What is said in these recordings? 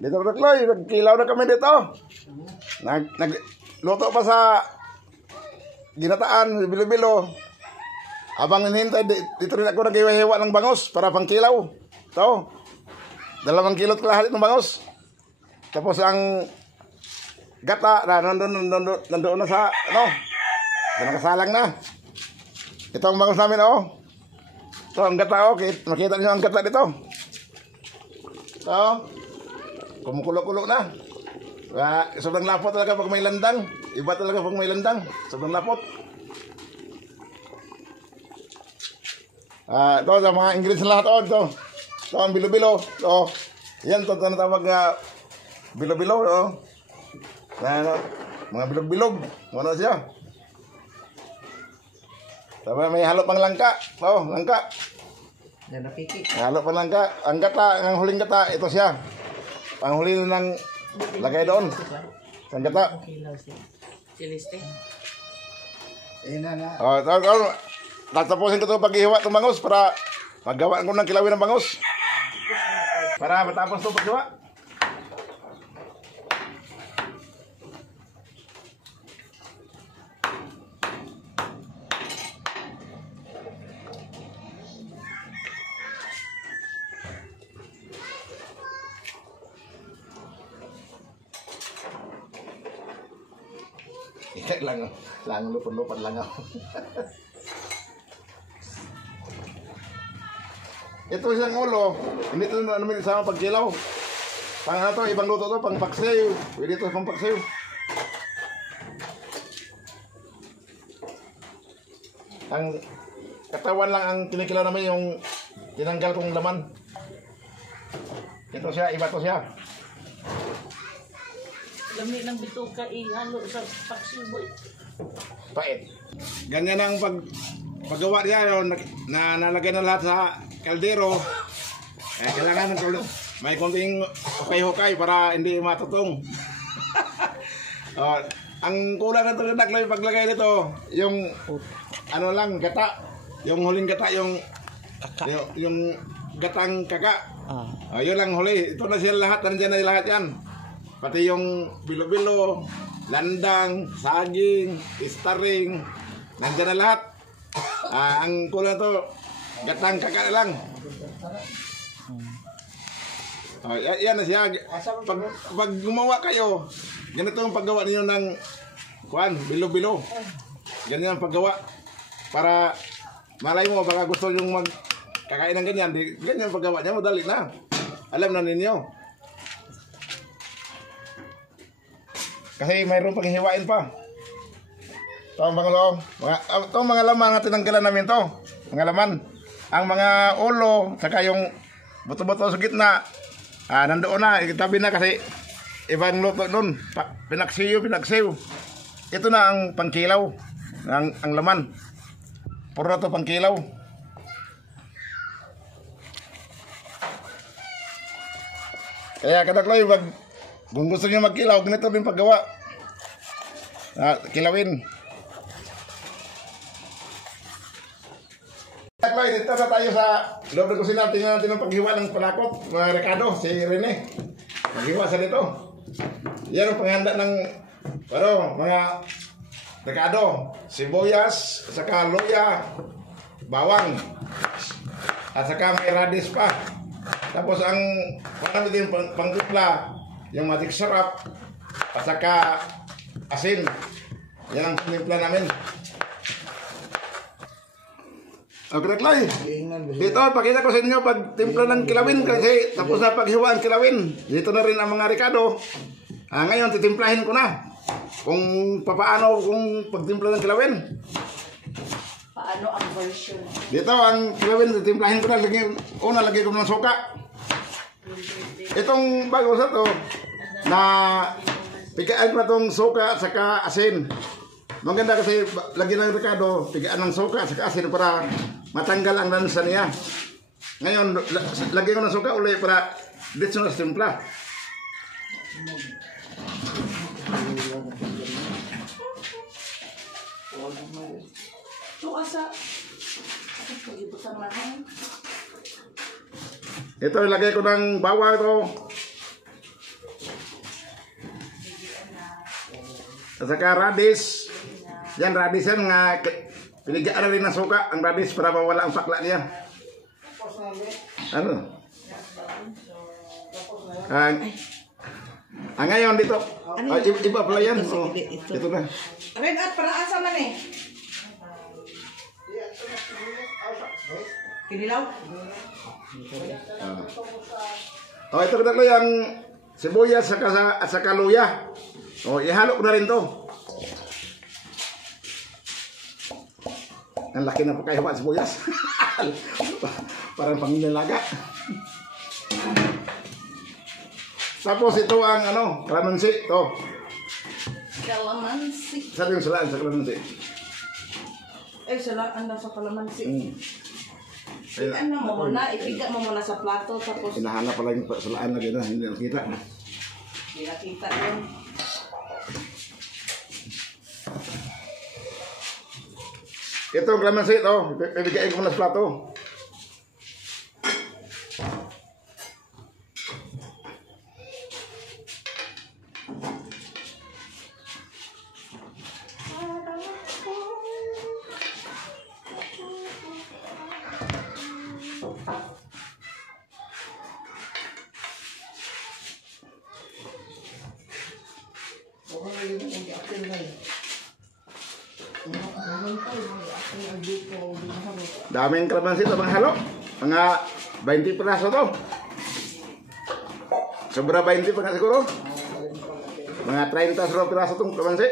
Dito na Kloy, nagkilaw na kami dito. Nagluto pa sa ginataan, bilo-bilo. Habang hinihintay, dito rin ako nag-iwa-hiwa ng bangus para pang kilaw. Ito, 2 kilot kalahati ng bangus. Tapos ang gata, nandoon na sa, nakasalang na. Ito ang bangus namin, Ito ang gata, makita niyo ang gata dito. Ito, kumukulo-kulo na. Sobrang lapot talaga pag may landang. Iba talaga pag may landang. Sobrang lapot. Ito sa mga ingredients lahat. Ito ang bilo-bilo. Yan, ito natawag na bilo-bilo. Mga bilog-bilog. Ano siya? Tapos may halo pang langka. Langka. Yan napiki. Halo pang langka. Ang gata, ang huling gata, ito siya. Panghuli ng lagay doon. Ang gata. Siliste. Tatapusin ko ito paghihiwa itong bangus para magawa ko ng kilawin ng bangus. Para matapos ito paghiwa. Lang lupon-lupon lang ako. Ito isang ulo, hindi ito namin isama pagkilaw. Pang to, ibang luto to, pang paksiw. Pwede ito pang paksiw. Ang katawan lang ang kinikilaw namin, yung tinanggal kong laman. Ito siya, iba to siya. Lami ng bituka ihalo sa paksiw boy. Pait. Ganyan ang paggawa niya, na nalagay na lahat sa kaldero. Kailangan may konting hukay-hukay para hindi matutong. Ang kulang na ito na paglagay nito, yung ano lang, gata. Yung huling gata, yung gatang kaka. Yun lang huli. Ito na sila lahat, nandiyan na lahat yan. Pati yung bilo-bilo, landang, saging, istaring, nandiyan na lahat. Ang kulang to, gatang kaka lang. Yan na siya. Pag gumawa kayo, ganito yung paggawa ninyo ng bilo-bilo. Ganyan ang paggawa. Para malay mo, baka gusto nyo magkakain ng ganyan. Ganyan ang paggawa niya, madali na. Alam na ninyo. Kasi mayroon pang hiwain pa. Ito ang mga laman na tinanggalan namin to. Mga laman. Ang mga ulo, saka yung buto-buto sa gitna, nandoon na, itabi na kasi ibang luto doon. Pinaksiyo. Ito na ang pangkilaw. Ang laman. Puro na ito pangkilaw. Kaya kadakloy, kung gusto niyo magkilaw, ganito din paggawa. Kilawin. Dito na tayo sa loob ng kusina. Tingnan natin ang paghiwa ng panakot. Mga Ricardo, si Rene. Maghiwa sa dito. Yan ang panghanda ng mga Ricardo. Sibuyas, saka luya, bawang. At saka may radish pa. Tapos ang din pangtipla, yung magic sarap, at saka asin. Yan ang panimpla namin. Okay, Clay. Dito, pakita ko sa inyo pagtimpla ng kilawin kasi tapos na paghiwa ang kilawin. Dito na rin ang mga Ricardo. Ngayon, titimplahin ko na kung paano kung pagtimpla ng kilawin. Paano ang version? Dito, ang kilawin, titimplahin ko na. Lagay ko ng suka. Itong bago sa to, na pigaan ko na itong suka at saka asin. Maganda kasi lagyan ng Ricardo, pigaan ng suka at saka asin para matanggal ang lansa niya. Ngayon, lagyan ko ng suka ulit para dito na simpla. Suka sa pag-ibutan lang. Ito, ilagay ko ng bawang ito. At saka radish. Yan, radish yan nga. Pinigaan na rin ng suka ang radish para mawala ang pakla niya. Ano? Ngayon dito. Iba pala yan. Oh, ito na. Red at para asa man eh. Kinilaw? Ito kita ko yung sibuyas at saka luya. Ihalo ko na rin to. Ang laki na po kayo sibuyas. Parang panginalaga. Tapos ito ang kalamansi. Ito. Kalamansi. Saan yung salaan sa kalamansi? Salaan daw sa kalamansi. Ay, Ano mo muna, ipiga mo muna sa plato tapos hinahanap pala yung salaan na gano'n, hindi nakita. hindi nakita yun. Ito ang kalamansi, ito. Ibigayin ko muna sa plato. Daming kalamansi ito mga halo. Mga 20 piraso to. Sobra 20 pa nga siguro. Mga 30 piraso itong kalamansi.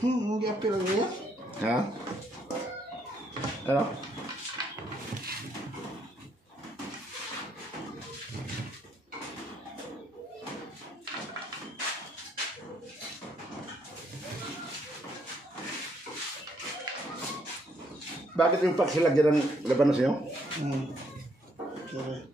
Hindi apil niya. Ha? Ano? Bakit yung pagsilagyan ng labanos nyo? Sorry.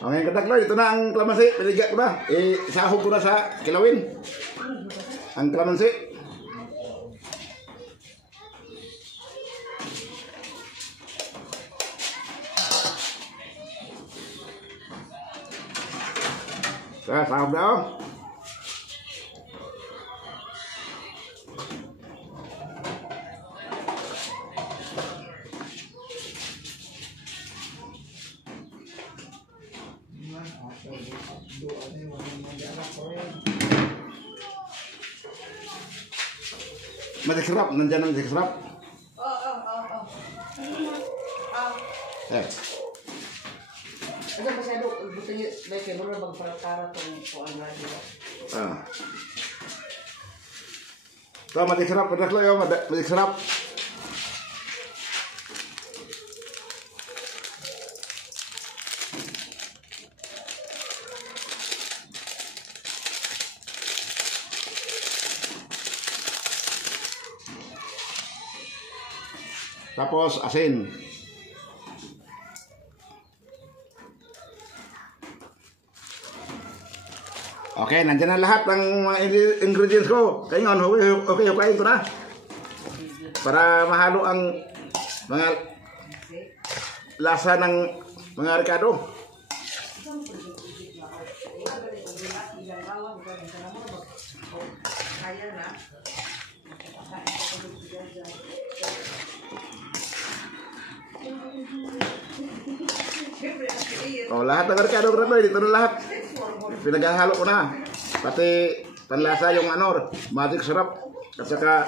Okay, kadaklo, ito na ang kalamansi. Piligat ko na. Isahog ko na sa kilawin. Ang kalamansi. Sahog na oh. Matikrap, nandiyan ang matikrap. Ano masyado, gusto niyo, may kemura bang para itong kuhaan na dito? Ito, matikrap, kadaklo yun, matikrap. Tapos asin. Okay, nandiyan na lahat ng mga ingredients ko. Kaya ngayon, okay, kain ko na. Para mahalo ang mga lasa ng mga Ricardo. Lahat ng Ricardo dito na lahat. Pinaghahalo ko na. Pati panlasa yung magic syrup. At saka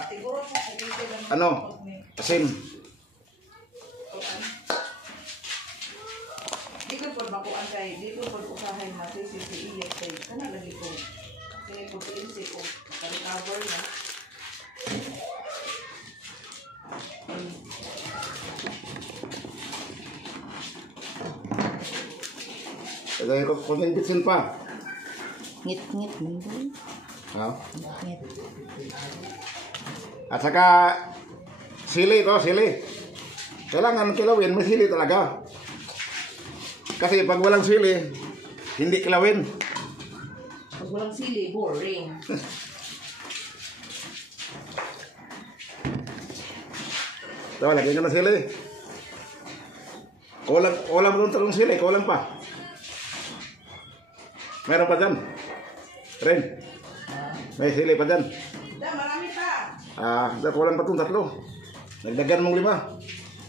asin. kuan. Di ko po makuan kay, di ko po usahay mati si iya kay kana lagi ko. Kini po si ko cover na. Ito yung kunting bitsin pa. Ngit-ngit man. Oh. Ngit. At saka sili to, sili. Kailangan kilawin, may sili talaga. Kasi pag walang sili, hindi kilawin. Pag walang sili, boring. Ito, lagyan ka ng sili. Kulang doon talong sili, kulang pa. Meron pa dyan. Ren, may sili pa dyan. Marami pa. Kulang pa itong 3. Nagdagan mong 5.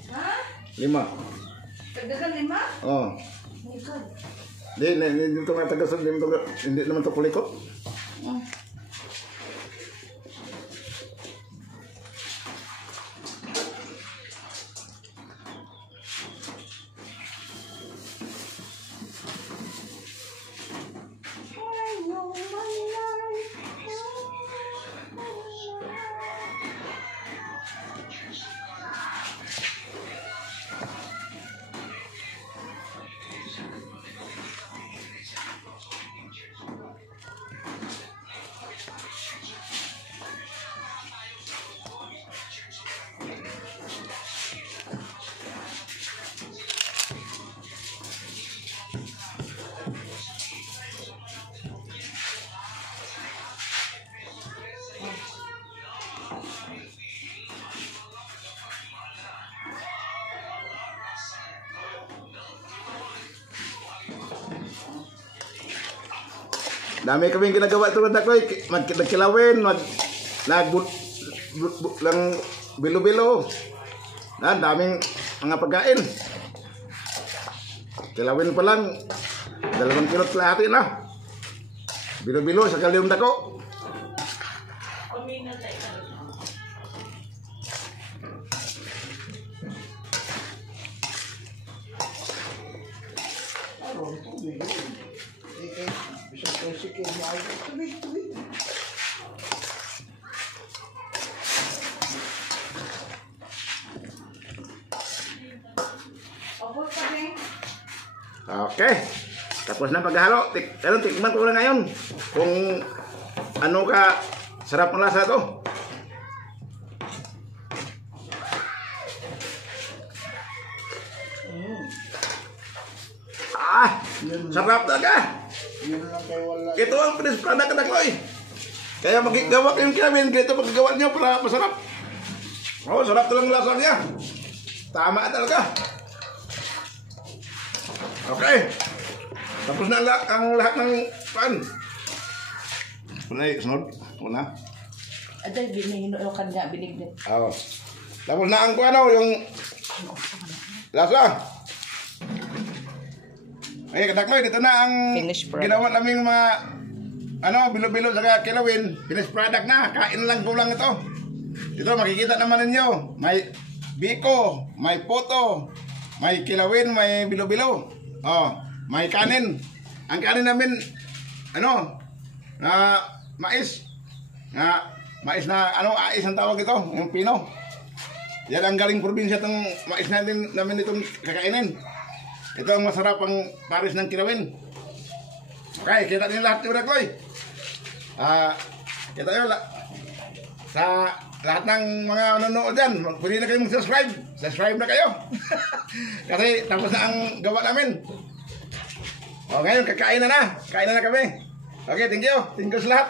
Ha? 5. Dagdagan 5? Oh. My God. Hindi ito nga tagasod, hindi naman ito kulikot. Dami kaming ginagawa tulad ako, nagkilawin, lang bilo-bilo. Daming mga pagkain. Kilawin pa lang, 2 kilo kalahati na. Bilo-bilo sa kalium dako. Okay. Tapos na paghalo. Tikman ko lang ngayon kung ano ka sarap ng lasa to. Sarap talaga. Ito ang finished product na ko eh. Kaya magigawa kayong kinamin, ganito paggawa niyo para masarap. Oh, sarap talagang lasa niya. Tama talaga. Okay. Tapos na ang lahat ng pan. Punay, sunod. Una. Aday, binihinuokan nga, binigdit. Oo. Tapos na ang yung lasa. Ay, kadakloy, dito na ang ginawa naming mga bilo-bilo sa kilawin. Finished product na. Kain lang kulang ito. Dito makikita naman ninyo. May biko, may poto, may kilawin, may bilo-bilo. Oh, may kanin. Ang kanin namin na mais. Mais na ais ang tawag ito, yung pino. Yan ang galing probinsya itong mais namin itong kakainin. Ito ang masarap ang pares ng kilawin. Okay, kita niyo lahat yung Rakloy. Kita niyo sa lahat ng mga nanonood dyan, pwede na kayo mag-subscribe. Subscribe na kayo. Kasi tapos na ang gawa namin. O ngayon, kakain na na. Kain na na kami. Okay, thank you. Thank you sa lahat.